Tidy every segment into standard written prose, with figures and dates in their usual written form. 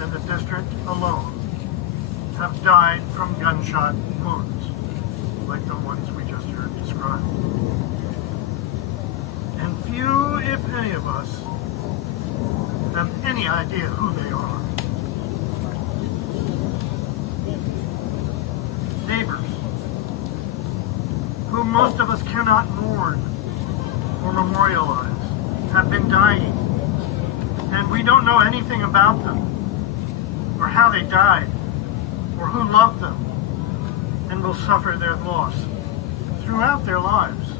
in the district alone have died from gunshot wounds, like the ones we just heard described. And few, if any of us, have any idea who they are. Neighbors, whom most of us cannot mourn or memorialize, have been dying, and we don't know anything about them, or how they died, or who loved them, and will suffer their loss throughout their lives.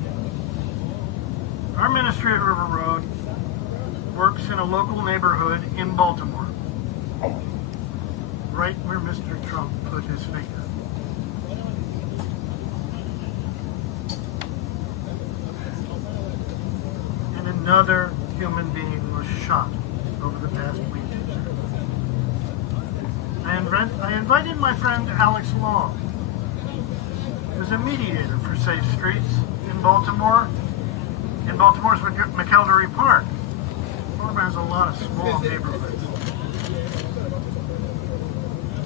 Our ministry at River Road works in a local neighborhood in Baltimore, right where Mr. Trump put his finger. And another human being was shot over the past week. I invited my friend Alex Long, who's a mediator for Safe Streets in Baltimore's McElderry Park. Baltimore has a lot of small neighborhoods.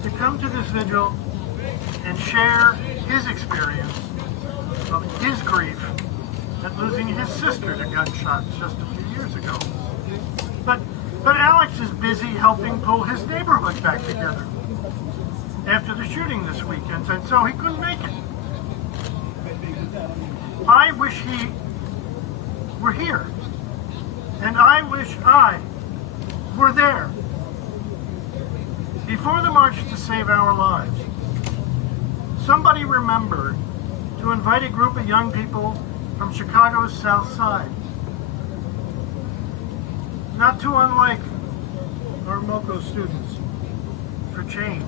To come to this vigil and share his experience of his grief at losing his sister to gunshots just a few years ago. But Alex is busy helping pull his neighborhood back together after the shooting this weekend, and so he couldn't make it. I wish he were here, and I wish I were there. Before the March to Save Our Lives, somebody remembered to invite a group of young people from Chicago's South Side, not too unlike our MoCo students, for change,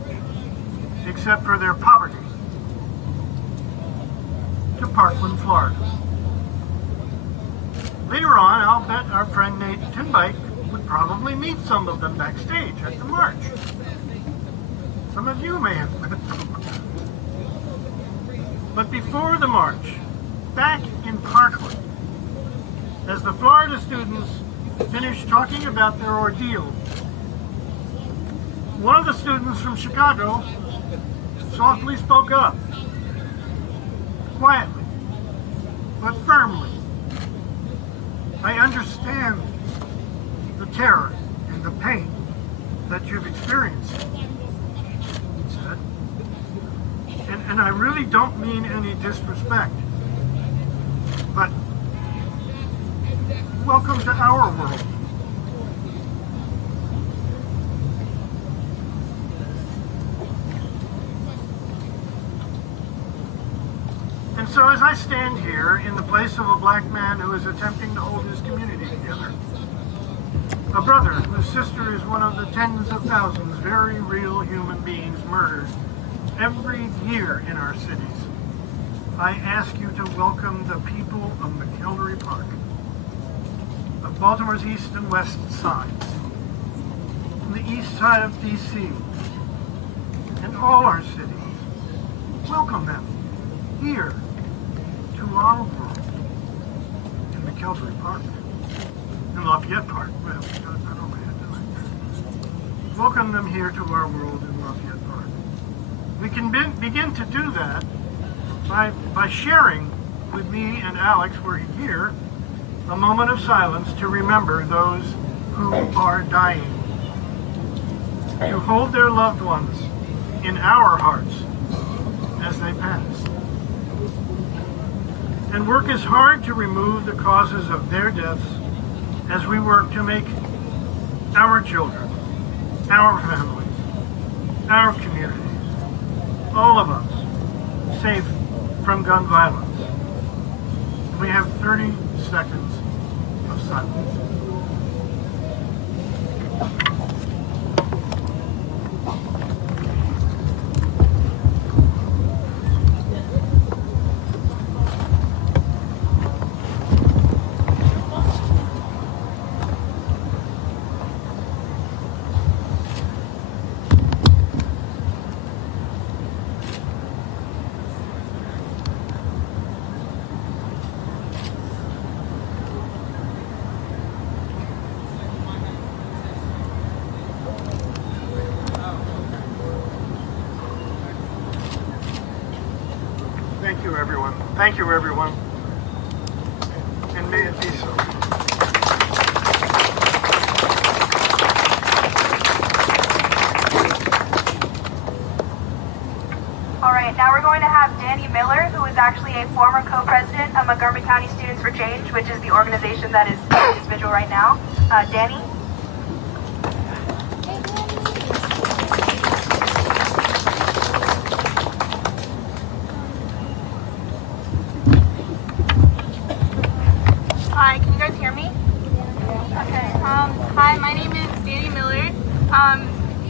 except for their poverty, to Parkland, Florida. Later on, I'll bet our friend Nate Tinbike would probably meet some of them backstage at the march. Some of you may have met them. But before the march, back in Parkland, as the Florida students finished talking about their ordeal, one of the students from Chicago softly spoke up, quietly, but firmly. I understand the terror and the pain that you've experienced, he said. And I really don't mean any disrespect, but welcome to our world. And so as I stand here in the place of a black man who is attempting to hold his community together, a brother whose sister is one of the tens of thousands very real human beings murdered every year in our cities, I ask you to welcome the people of McElderry Park, of Baltimore's east and west sides, from the east side of D.C., and all our cities. Welcome them here to our world in McElderry Park, in Lafayette Park. Well, I don't know. Welcome them here to our world in Lafayette Park. We can begin to do that by sharing with me and Alex, we're here, a moment of silence to remember those who are dying, to hold their loved ones in our hearts as they pass, and work as hard to remove the causes of their deaths as we work to make our children, our families, our communities, all of us, safe from gun violence. We have 30 seconds of silence. you, everyone. Thank you, everyone. And may it be so. All right, now we're going to have Danny Miller, who is actually a former co-president of Montgomery County Students for Change, which is the organization that is doing this vigil right now. Danny? Hi, can you guys hear me? Okay. Hi, my name is Danny Miller,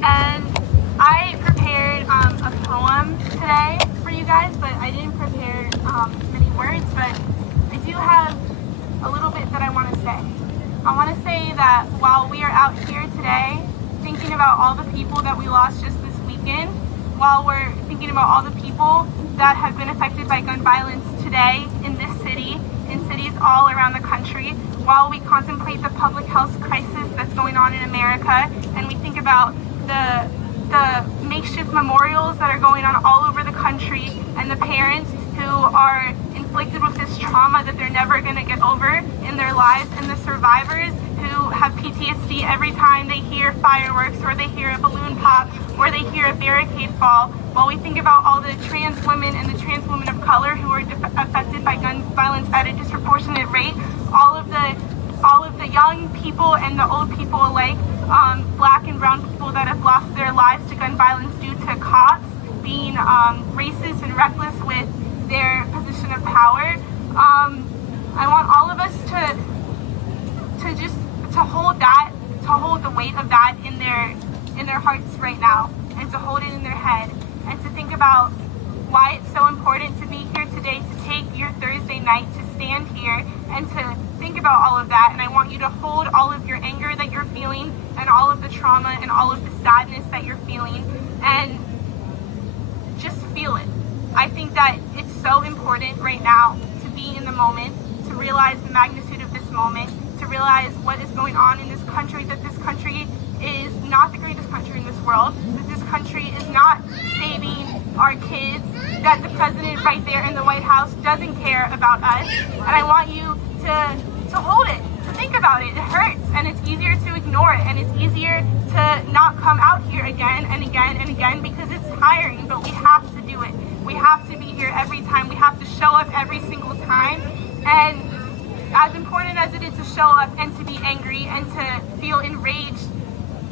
and I prepared a poem today for you guys, but I didn't prepare many words, but I do have a little bit that I want to say. I want to say that while we are out here today thinking about all the people that we lost just this weekend, while we're thinking about all the people that have been affected by gun violence today in this city, in cities all around the country, while we contemplate the public health crisis that's going on in America, and we think about the makeshift memorials that are going on all over the country, and the parents who are inflicted with this trauma that they're never going to get over in their lives, and the survivors who have PTSD every time they hear fireworks, or they hear a balloon pop, or they hear a barricade fall, while we think about all the trans women and the trans women of color who are affected by gun violence at a disproportionate rate, all of the young people and the old people alike, black and brown people that have lost their lives to gun violence due to cops being racist and reckless with their position of power. I want all of us to hold the weight of that in their hearts right now, and to hold it in their head, and to think about why it's so important to be here today, to take your Thursday night to stand here and to think about all of that. And I want you to hold all of your anger that you're feeling, and all of the trauma and all of the sadness that you're feeling, and just feel it. I think that it's so important right now to be in the moment, to realize the magnitude of this moment, to realize what is going on in this country, that this country is not the greatest country in this world, that this country is not saving our kids, that the president right there in the White House doesn't care about us. And I want you to hold it, to think about it. It hurts, and it's easier to ignore it, and it's easier to not come out here again and again and again, because it's tiring, but we have to do it. We have to be here every time. We have to show up every single time. And as important as it is to show up and to be angry and to feel enraged,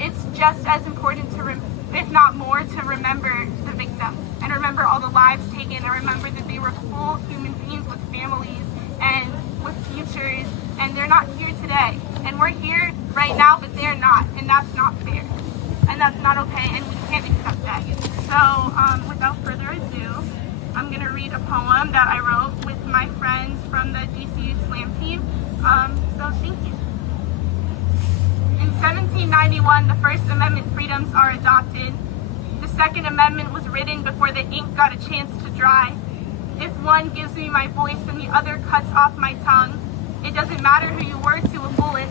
it's just as important to, if not more, to remember the victims, and remember all the lives taken, and remember that they were full human beings with families and with futures, and they're not here today. And we're here right now, but they're not, and that's not fair. And that's not okay, and we can't accept that. So without further ado, I'm going to read a poem that I wrote with my friends from the DC Slam team. So thank you. In 1791, the First Amendment freedoms are adopted. The Second Amendment was written before the ink got a chance to dry. If one gives me my voice and the other cuts off my tongue, it doesn't matter who you were to a bullet.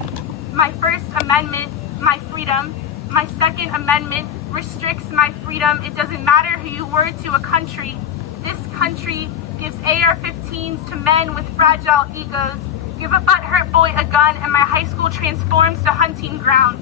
My First Amendment, my freedom. My Second Amendment restricts my freedom. It doesn't matter who you were to a country. This country gives AR-15s to men with fragile egos. Give a butthurt boy a gun, and my high school transforms to hunting ground.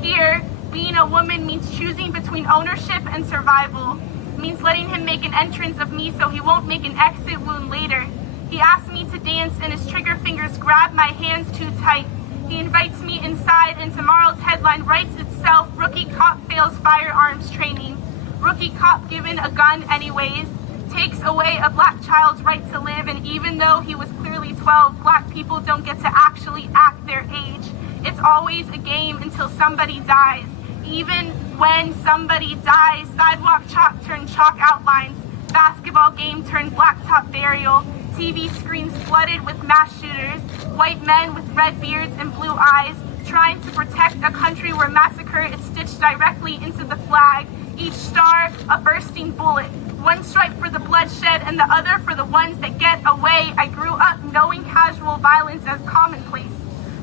Here, being a woman means choosing between ownership and survival. Means letting him make an entrance of me so he won't make an exit wound later. He asks me to dance, and his trigger fingers grab my hands too tight. He invites me inside, and tomorrow's headline writes itself, "Rookie cop fails firearms training." Rookie cop given a gun anyways. Takes away a black child's right to live, and even though he was clearly 12, black people don't get to actually act their age. It's always a game until somebody dies. Even when somebody dies, sidewalk chalk turned chalk outlines, basketball game turned blacktop burial, TV screens flooded with mass shooters, white men with red beards and blue eyes, trying to protect a country where massacre is stitched directly into the flag, each star a bursting bullet. One stripe for the bloodshed and the other for the ones that get away. I grew up knowing casual violence as commonplace.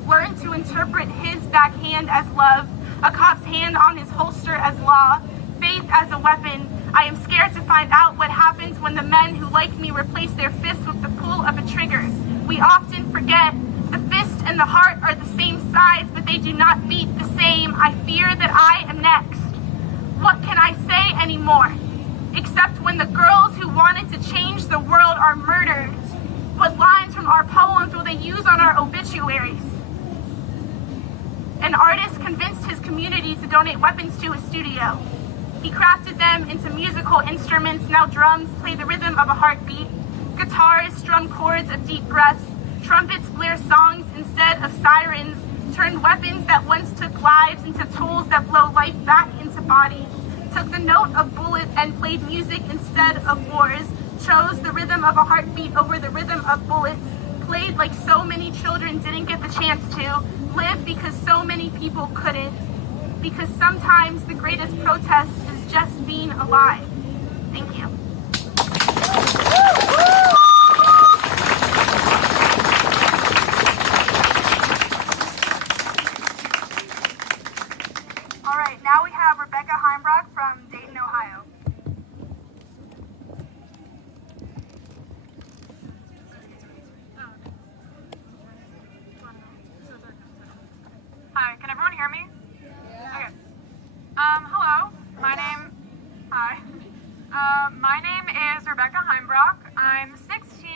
Learned to interpret his backhand as love, a cop's hand on his holster as law, faith as a weapon. I am scared to find out what happens when the men who like me replace their fist with the pull of a trigger. We often forget the fist and the heart are the same size, but they do not beat the same. I fear that I am next. What can I say anymore? Except when the girls who wanted to change the world are murdered. What lines from our poems will they use on our obituaries? An artist convinced his community to donate weapons to his studio. He crafted them into musical instruments. Now drums play the rhythm of a heartbeat. Guitars strum chords of deep breaths. Trumpets blare songs instead of sirens. Turned weapons that once took lives into tools that blow life back into bodies. Took the note of bullet and played music instead of wars. Chose the rhythm of a heartbeat over the rhythm of bullets. Played like so many children didn't get the chance to. Live because so many people couldn't. Because sometimes the greatest protest is just being alive. Thank you. All right, now we have Rebecca Heimbrock from Dayton, Ohio. Hi, can everyone hear me? Okay. Hello. My name is Rebecca Heimbrock. I'm 16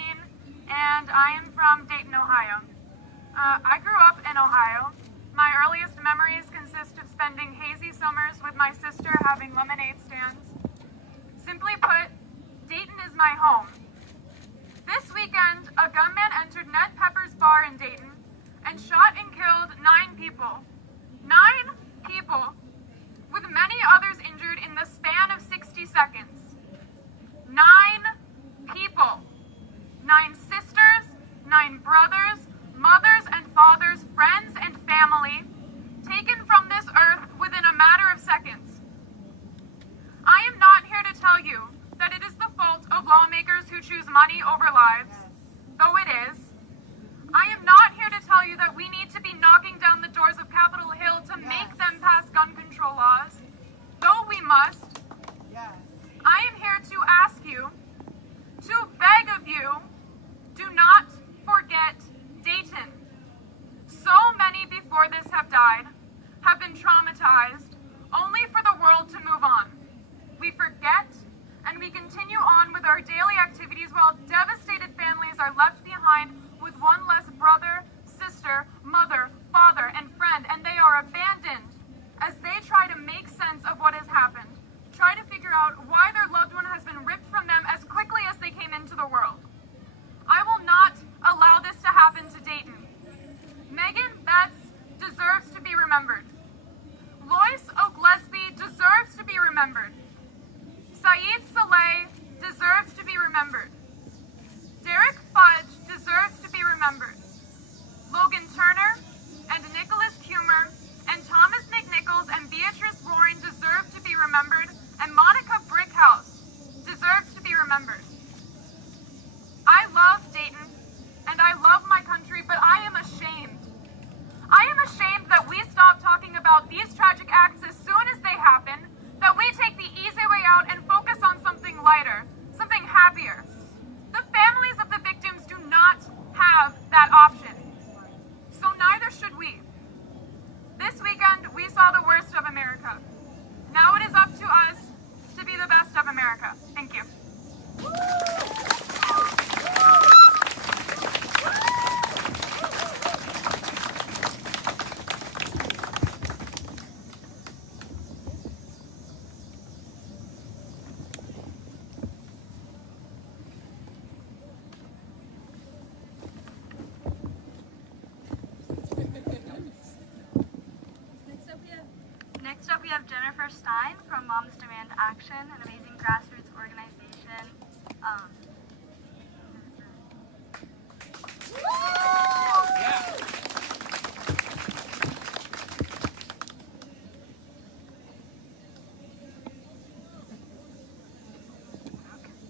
and I am from Dayton, Ohio. I grew up in Ohio. My earliest memories consist of spending hazy summers with my sister having lemonade stands. Simply put, Dayton is my home. This weekend, a gunman entered Ned Pepper's bar in Dayton and shot and killed 9 people. 9 people, with many others injured in the span of 60 seconds. 9 people. 9 sisters, 9 brothers, mothers and fathers, friends and family, taken from this earth within a matter of seconds. I am not here to tell you that it is the fault of lawmakers who choose money over lives, though it is. I am not here to tell you that we need to be knocking down the doors of Capitol Hill to make them pass gun control laws, though we must. I am here to ask you, to beg of you, do not forget Dayton. So many before this have died, have been traumatized, only for the world to move on. We forget, and we continue on with our daily activities while devastated families are left behind with one less brother, sister, mother, father, and friend, and they are abandoned as they try to make sense of what has happened, try to figure out why their loved one has been ripped from them as quickly as they came into the world. I will not allow this to happen to Dayton. Megan Betts deserves to be remembered. Lois O'Gillespie deserves to be remembered. Saeed Saleh deserves to be remembered. Derek Fudge deserves to be remembered. Logan Turner and Nicholas Kumer and Thomas McNichols and Beatrice Warren deserve to be remembered, and Monica Brickhouse deserves to be remembered. I love Dayton, and I love my country, but I am ashamed. I am ashamed that we stop talking about these tragic acts as soon as they happen, that we take the easy way out and focus on something lighter, something happier. The families of the victims do not have that option. So neither should we. This weekend, we saw the worst of America. Now it is up to us to be the best of America. Thank you. Next up, we have Jennifer Stein from Moms Demand Action, an amazing grassroots organization.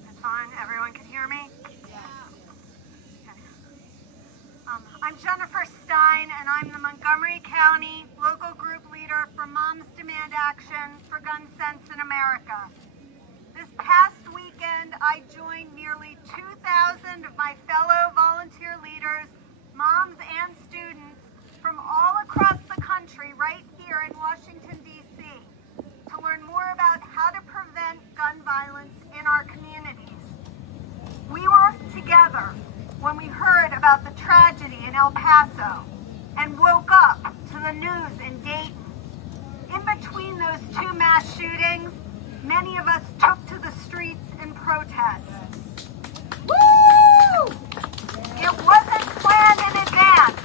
It's fine. Everyone can hear me? I'm Jennifer Stein, and I'm the Montgomery County local group leader for Moms Demand Action for Gun Sense in America. This past weekend, I joined nearly 2,000 of my fellow volunteer leaders, moms and students from all across the country right here in Washington, D.C. to learn more about how to prevent gun violence in our communities. We were together when we heard about the tragedy in El Paso and woke up to the news in Dayton. In between those two mass shootings, many of us took to the streets in protest. Woo! It wasn't planned in advance.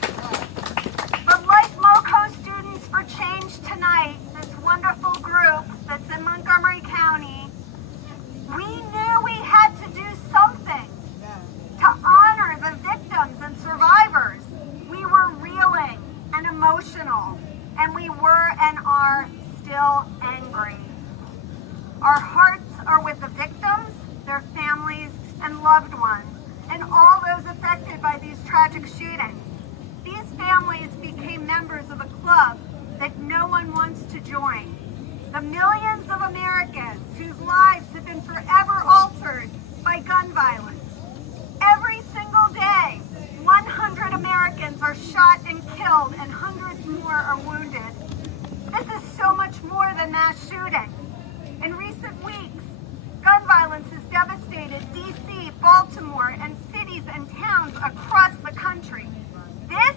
But like MoCo Students for Change Tonight, this wonderful group that's in Montgomery County, we knew we had to do something to honor the victims and survivors. We were reeling and emotional, and we were and are still angry. Our hearts are with the victims, their families, and loved ones, and all those affected by these tragic shootings. These families became members of a club that no one wants to join. The millions of Americans whose lives have been forever altered by gun violence. Every single day, 100 Americans are shot and killed, and hundreds more are wounded. This is so much more than mass shootings. In recent weeks, gun violence has devastated D.C., Baltimore, and cities and towns across the country. This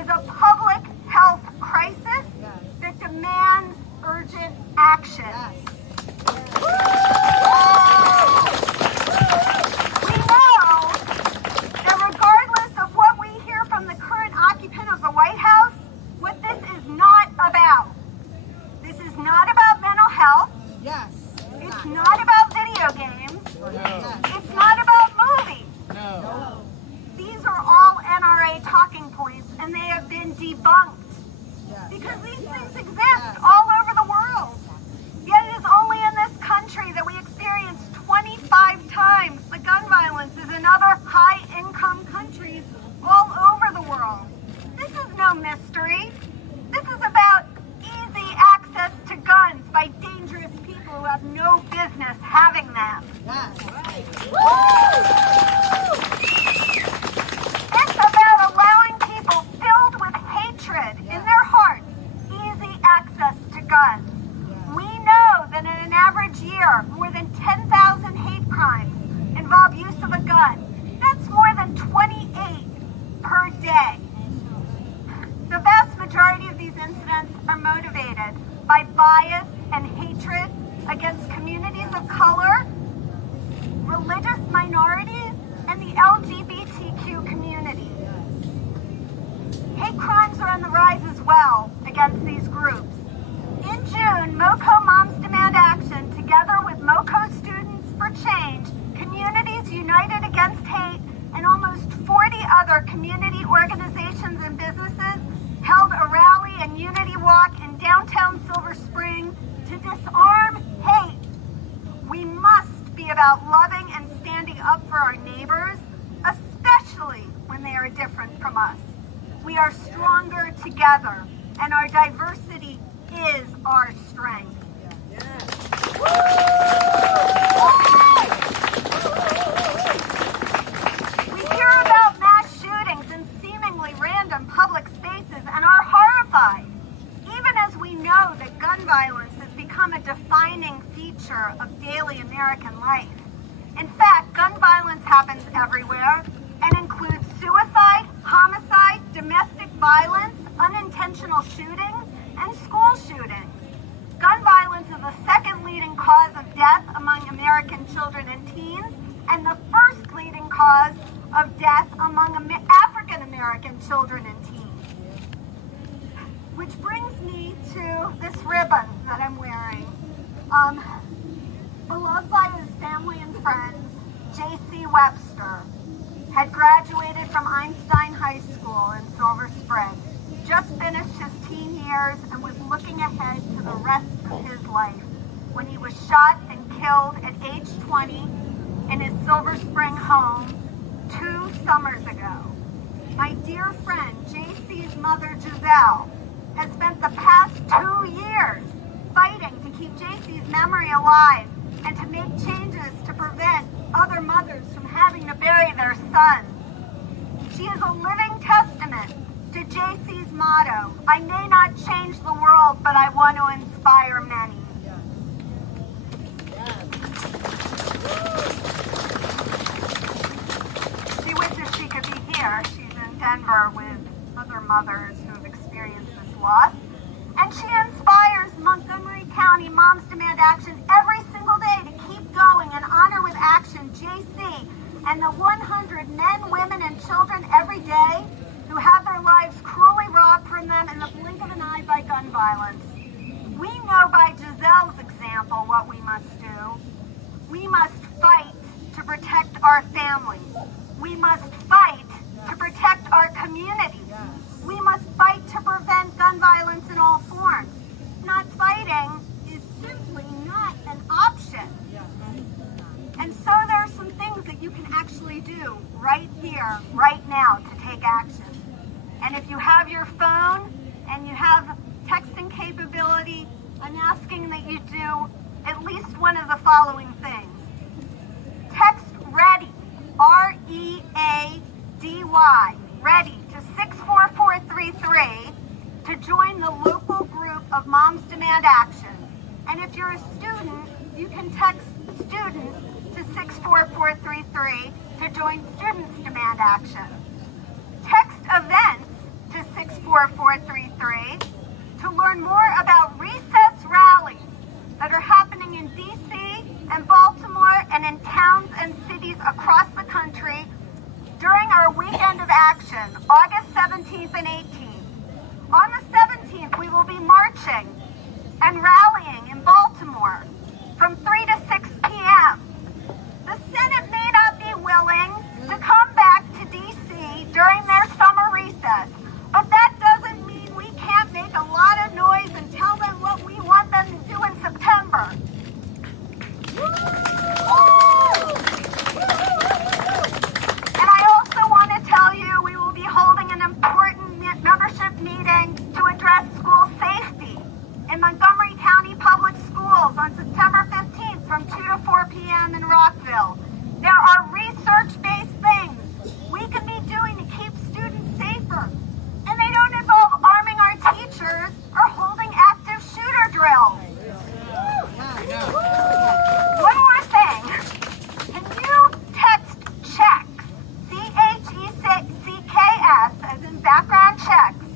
is a public health crisis that demands urgent action. We know that regardless of what we hear from the current occupant of the White House, what this is not about. This is not about mental health. Yes. It's not about video games. It's not about movies. No. These are all NRA talking points, and they have been debunked. Because these things exist all over the world. Yet it is only in this country that we experience 25 times the gun violence as in other high-income countries all over the world. This is no mystery. This is about easy access to guns by dangerous people who have no business having them. It's about allowing people filled with hatred in their hearts easy access to guns. We know that in an average year, more than 10,000 hate crimes involve use of a gun. That's more than 28 per day. The vast majority of these incidents are motivated by bias and hatred against communities of color, religious minorities, and the LGBTQ community. Hate crimes are on the rise as well against these groups. In June, MoCo Moms Demand Action, together with MoCo Students for Change, Communities United Against Hate, and almost 40 other community organizations and businesses held a rally and unity walk in downtown Silver Spring to disarm hate. We must be about loving and standing up for our neighbors, especially when they are different from us. We are stronger together, and our diversity is our strength. We hear about mass shootings in seemingly random public spaces and are horrified, even as we know that gun violence has become a defining feature of daily American life. In fact, gun violence happens everywhere and includes suicide, homicide, domestic violence, unintentional shootings, and school shootings. Gun violence is the second leading cause of death among American children and teens, and the first leading cause of death among African American children and teens. Which brings me to this ribbon that I'm wearing. Beloved by his family and friends, J.C. Webster had graduated from Einstein High School in Silver Spring, just finished his teen years, and was looking ahead to the rest of his life when he was shot and killed at age 20 in his Silver Spring home 2 summers ago. My dear friend, J.C.'s mother, Giselle, has spent the past 2 years fighting to keep J.C.'s memory alive and to make changes to prevent other mothers from having to bury their sons. She is a living testament to JC's motto, I may not change the world, but I want to inspire many. She wishes she could be here. She's in Denver with other mothers who have experienced this loss. And she inspires Montgomery County Moms Demand Action every single day to keep going and honor with action JC and the 100 men, women, and children every day who have their lives cruelly robbed from them in the blink of an eye by gun violence. We know by Giselle's example what we must do. We must fight to protect our families. We must fight to protect our communities. We must fight to prevent gun violence in all forms. Not fighting is simply not an option. And so there are some things that you can actually do right here, right now, to take action. And if you have your phone and you have texting capability, I'm asking that you do at least one of the following things. Text READY, R-E-A-D-Y, READY to 64433 to join the local group of Moms Demand Action. And if you're a student, you can text STUDENT to 64433 to join Students Demand Action. Text EVENTS to 64433 to learn more about recess rallies that are happening in DC and Baltimore and in towns and cities across the country during our weekend of action, August 17th and 18th. On the 17th, we will be marching and rallying in Baltimore from 3 to 6 p.m. The Senate may not be willing to come back to D.C. during their summer recess, but that doesn't mean we can't make a lot of noise and tell them what we want them to do in September. And I also want to tell you we will be holding an important membership meeting to address school safety in Montgomery County Public Schools on September 15th from 2 to 4 p.m. in Rockville. There are research-based things we can be doing to keep students safer, and they don't involve arming our teachers or holding active shooter drills. One more thing. Can you text CHECKS, C-H-E-C-K-S, as in background checks,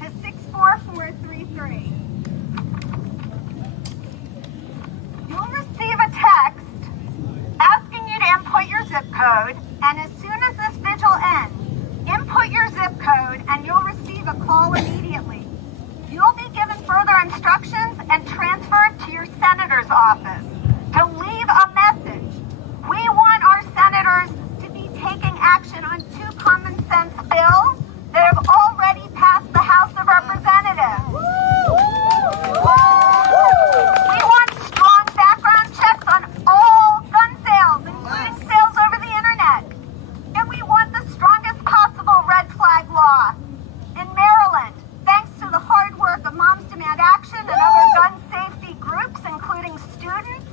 to 64433? You'll receive a text asking you to input your zip code, and as soon as this vigil ends, input your zip code and you'll receive a call immediately. You'll be given further instructions and transferred to your senator's office to leave a message. We want our senators to be taking action on 2 common sense bills that have already passed the House of Representatives. We want strong background checks on all gun sales, including sales over the internet. And we want the strongest possible red flag law. In Maryland, thanks to the hard work of Moms Demand Action and other gun safety groups, including students,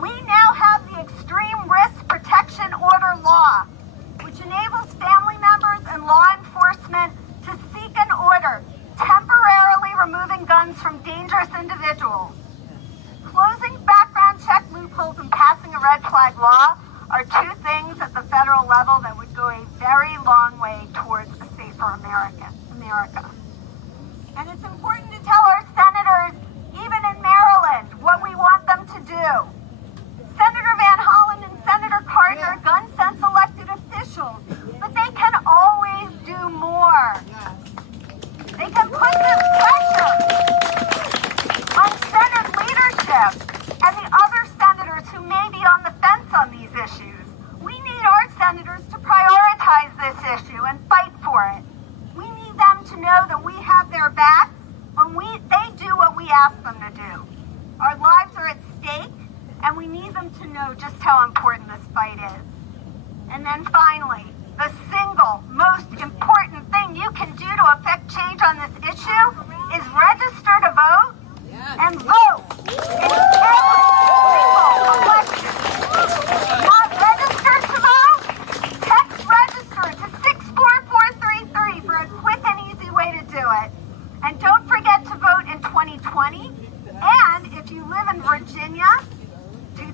we now have the Extreme Risk Protection Order Law, which enables family members and law enforcement to seek an order temporarily removing guns from dangerous individuals. Closing background check loopholes and passing a red flag law are 2 things at the federal level that would go a very long way towards a safer America. And it's important to tell our senators, even in Maryland, what we want them to do. Senator Van Hollen and Senator Cardin are gun sense elected officials, but they can always do more. They can put this pressure on Senate leadership and the other senators who may be on the fence on these issues. We need our senators to prioritize this issue and fight for it. We need them to know that we have their backs when they do what we ask them to do. Our lives are at stake, and we need them to know just how important this fight is. And then finally, the single most important thing you can do to affect change on this issue is register to vote and vote in every single election.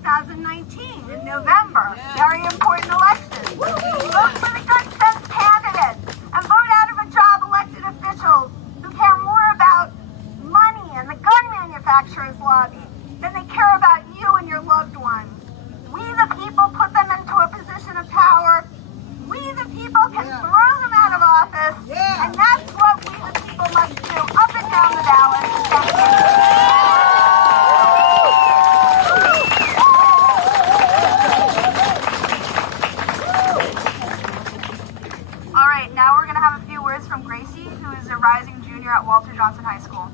2019 in November. Very important election. Vote for the good sense candidates and vote out of a job elected officials who care more about money and the gun manufacturers lobby than they care about you and your loved ones. We the people put them into a position of power. We the people can throw them out of office. And that's what we the people must do up and down the ballot. Thank you. All right, now we're going to have a few words from Gracie, who is a rising junior at Walter Johnson High School.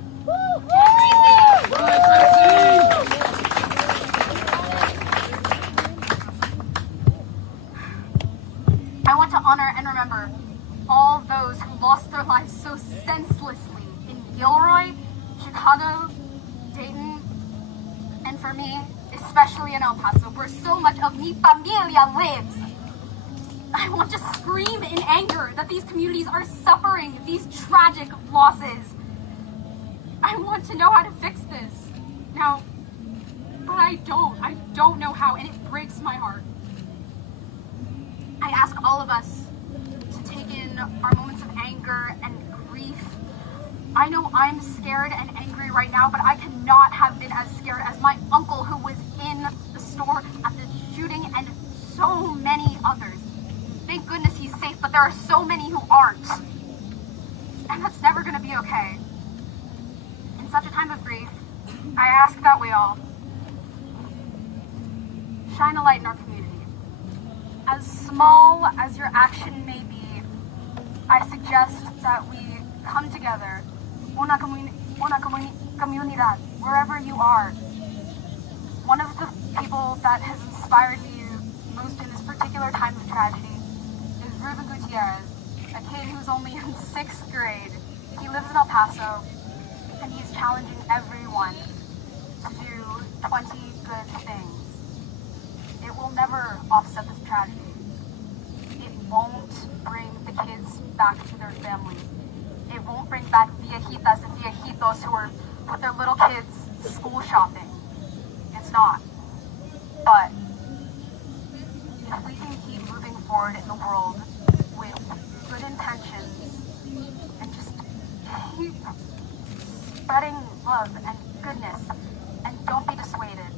I want to honor and remember all those who lost their lives so senselessly in Gilroy, Chicago, Dayton, and for me, especially in El Paso, where so much of mi familia lives. I want to scream in anger that these communities are suffering these tragic losses. I want to know how to fix this now, but I don't know how, and it breaks my heart. I ask all of us to take in our moments of anger and grief. I know I'm scared and angry right now, but I cannot have been as scared as my uncle who was in the store at the shooting and so many others. Thank goodness he's safe, but there are so many who aren't. And that's never going to be okay. In such a time of grief, I ask that we all shine a light in our community. As small as your action may be, I suggest that we come together, una comunidad, wherever you are. One of the people that has inspired me most in this particular time of tragedy is Ruben Gutierrez, a kid who's only in 6th grade. He lives in El Paso, and he's challenging everyone to do 20 good things. It will never offset this tragedy. It won't bring the kids back to their families. It won't bring back viejitas and viejitos who are with their little kids school shopping. It's not. But if we can keep moving forward in the world with good intentions and just keep spreading love and goodness and don't be dissuaded,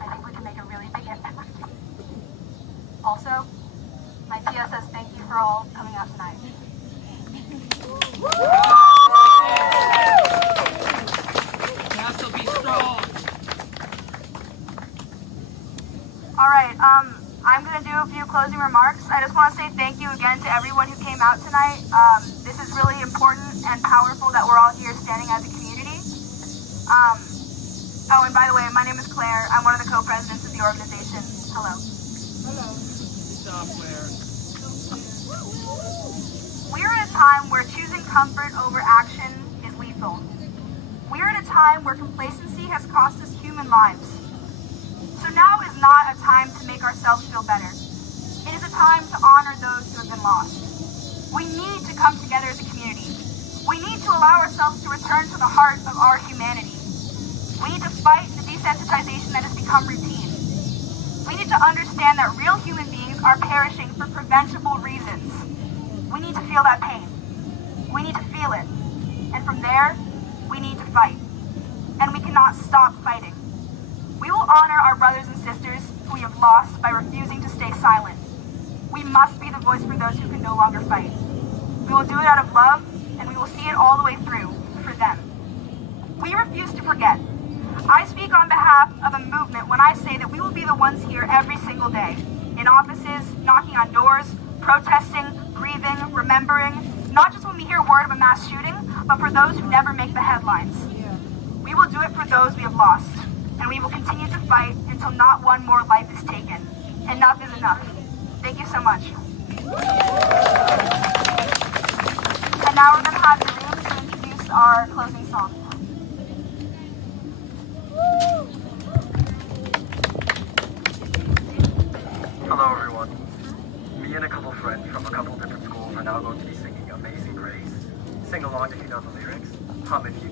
I think we can make a really big impact. Also, my tia says thank you for all coming out tonight. Paso be strong. All right, I'm going to do a few closing remarks. I just want to say thank you again to everyone who came out tonight. This is really important and powerful that we're all here standing as a community. Oh, and by the way, my name is Claire. I'm one of the co-presidents of the organization. Hello. Hello. Good job, Claire. We're in a time where choosing comfort over action is lethal. We're in a time where complacency has cost us human lives. So now is not a time to make ourselves feel better. It is a time to honor those who have been lost. We need to come together as a community. We need to allow ourselves to return to the heart of our humanity. We need to fight the desensitization that has become routine. We need to understand that real human beings are perishing for preventable reasons. We need to feel that pain. We need to feel it. And from there, we need to fight. And we cannot stop fighting. We will honor our brothers and sisters who we have lost by refusing to stay silent. We must be the voice for those who can no longer fight. We will do it out of love, and we will see it all the way through for them. We refuse to forget. I speak on behalf of a movement when I say that we will be the ones here every single day, in offices, knocking on doors, protesting, grieving, remembering, not just when we hear word of a mass shooting, but for those who never make the headlines. We will do it for those we have lost, and we will continue to fight until not one more life is taken. Enough is enough. Thank you so much. And now we're going to have Doreen to introduce our closing song. Hello everyone. Me and a couple friends from a couple different schools are now going to be singing Amazing Grace. Sing along if you know the lyrics. Hum if you